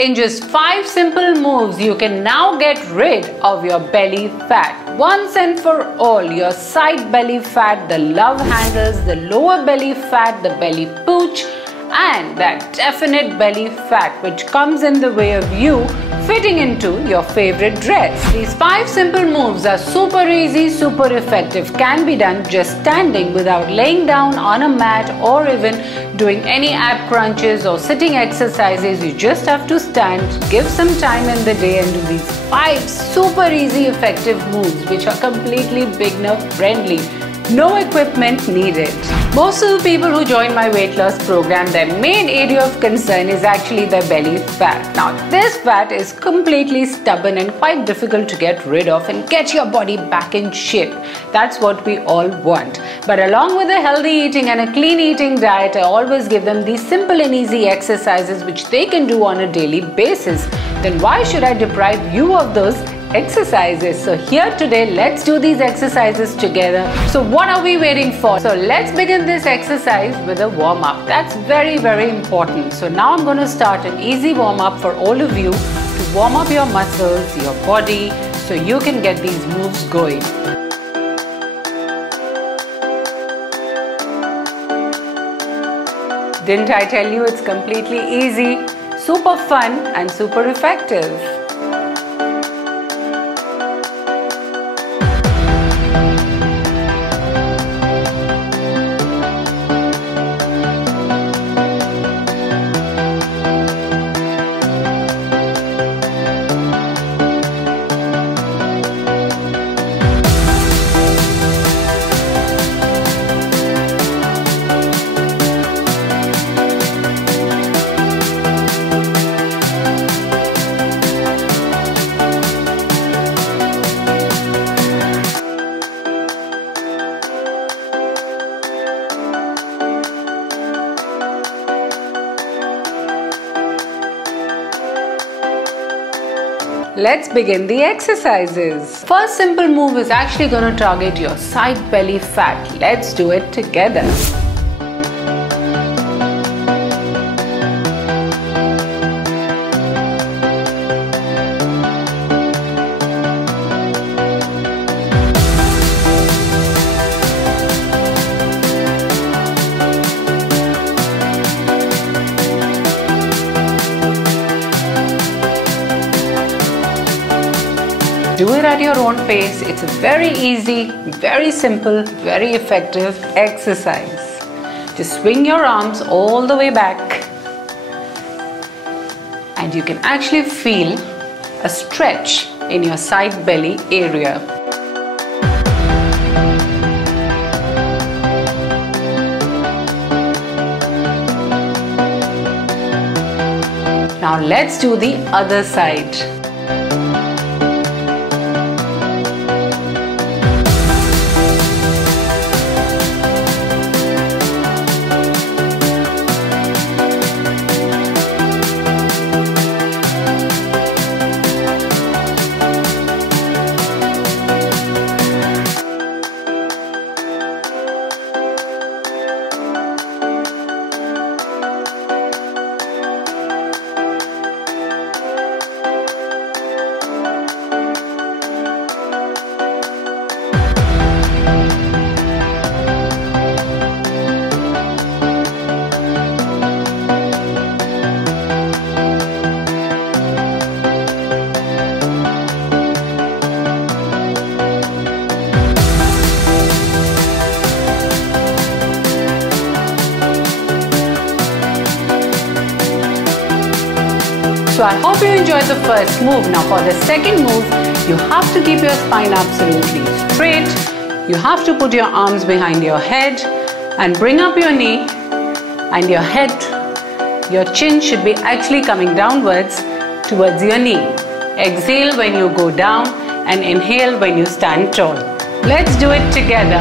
In just 5 simple moves, you can now get rid of your belly fat. Once and for all, your side belly fat, the love handles, the lower belly fat, the belly pooch, and that definite belly fat which comes in the way of you fitting into your favorite dress. These 5 simple moves are super easy, super effective, can be done just standing without laying down on a mat or even doing any ab crunches or sitting exercises. You just have to stand, give some time in the day and do these 5 super easy effective moves which are completely beginner friendly. No equipment needed. Most of the people who join my weight loss program, their main area of concern is actually their belly fat. Now, this fat is completely stubborn and quite difficult to get rid of and get your body back in shape. That's what we all want. But along with a healthy eating and a clean eating diet, I always give them these simple and easy exercises which they can do on a daily basis. Then why should I deprive you of those exercises? So here today, let's do these exercises together. So what are we waiting for? So let's begin this exercise with a warm-up. That's very, very important. So now I'm going to start an easy warm-up for all of you to warm up your muscles, your body, so you can get these moves going. Didn't I tell you it's completely easy, super fun and super effective? Let's begin the exercises. First simple move is actually going to target your side belly fat. Let's do it together. Do it at your own pace. It's a very easy, very simple, very effective exercise. Just swing your arms all the way back and you can actually feel a stretch in your side belly area. Now let's do the other side. So I hope you enjoyed the first move. Now for the second move, you have to keep your spine absolutely straight. You have to put your arms behind your head and bring up your knee, and your head, your chin should be actually coming downwards towards your knee. Exhale when you go down and inhale when you stand tall. Let's do it together.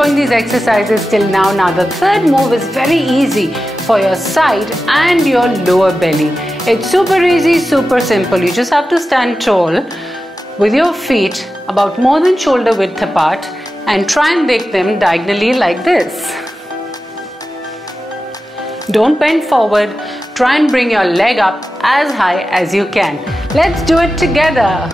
enjoying these exercises till now? Now the third move is very easy for your side and your lower belly. It's super easy, super simple. You just have to stand tall with your feet about more than shoulder width apart and try and make them diagonally like this. Don't bend forward. Try and bring your leg up as high as you can. Let's do it together.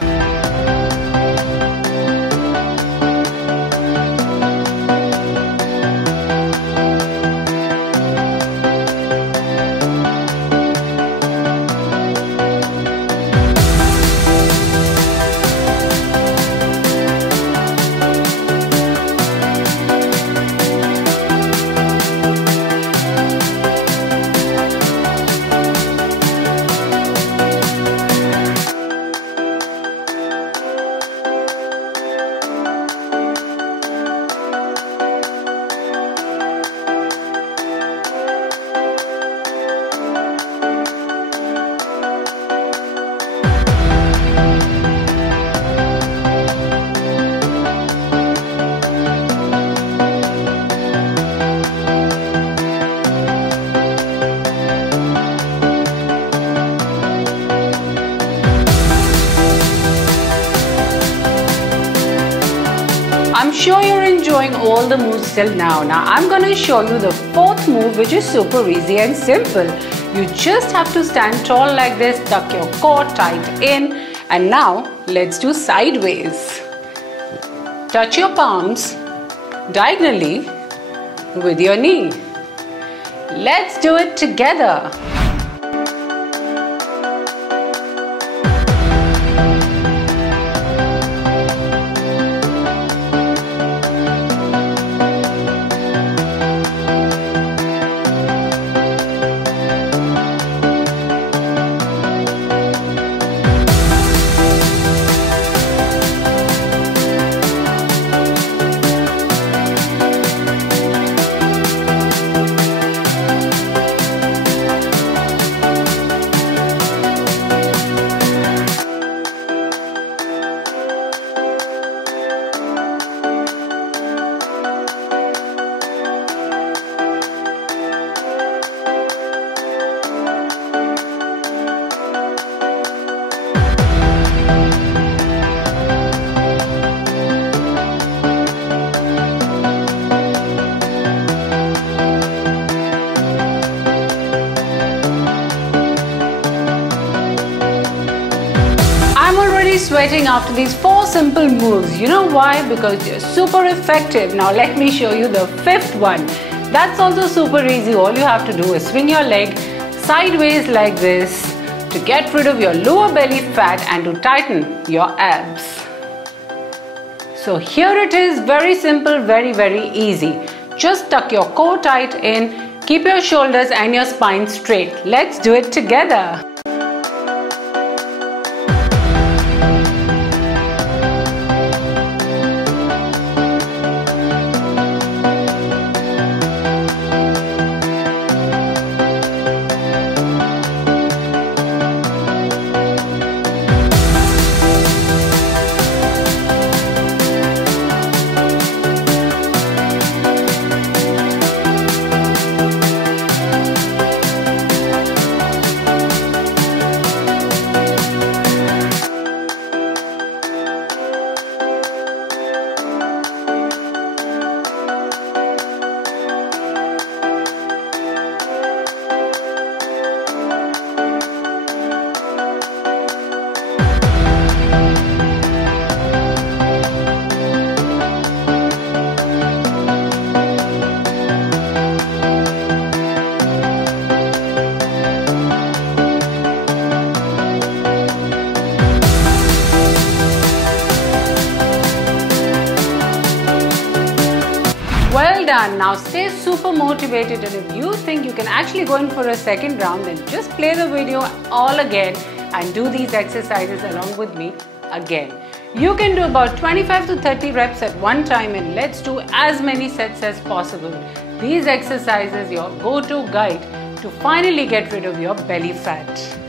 I'm sure you're enjoying all the moves till now. Now I'm going to show you the fourth move, which is super easy and simple. You just have to stand tall like this, tuck your core tight in, and now let's do sideways. Touch your palms diagonally with your knee. Let's do it together. Sweating after these four simple moves. You know why? Because they're super effective. Now let me show you the fifth one. That's also super easy. All you have to do is swing your leg sideways like this to get rid of your lower belly fat and to tighten your abs. So here it is, very simple, very easy. Just tuck your core tight in, keep your shoulders and your spine straight. Let's do it together. Well done. Now stay super motivated, and if you think you can actually go in for a second round, then just play the video all again and do these exercises along with me again. You can do about 25 to 30 reps at one time, and let's do as many sets as possible. These exercises are your go-to guide to finally get rid of your belly fat.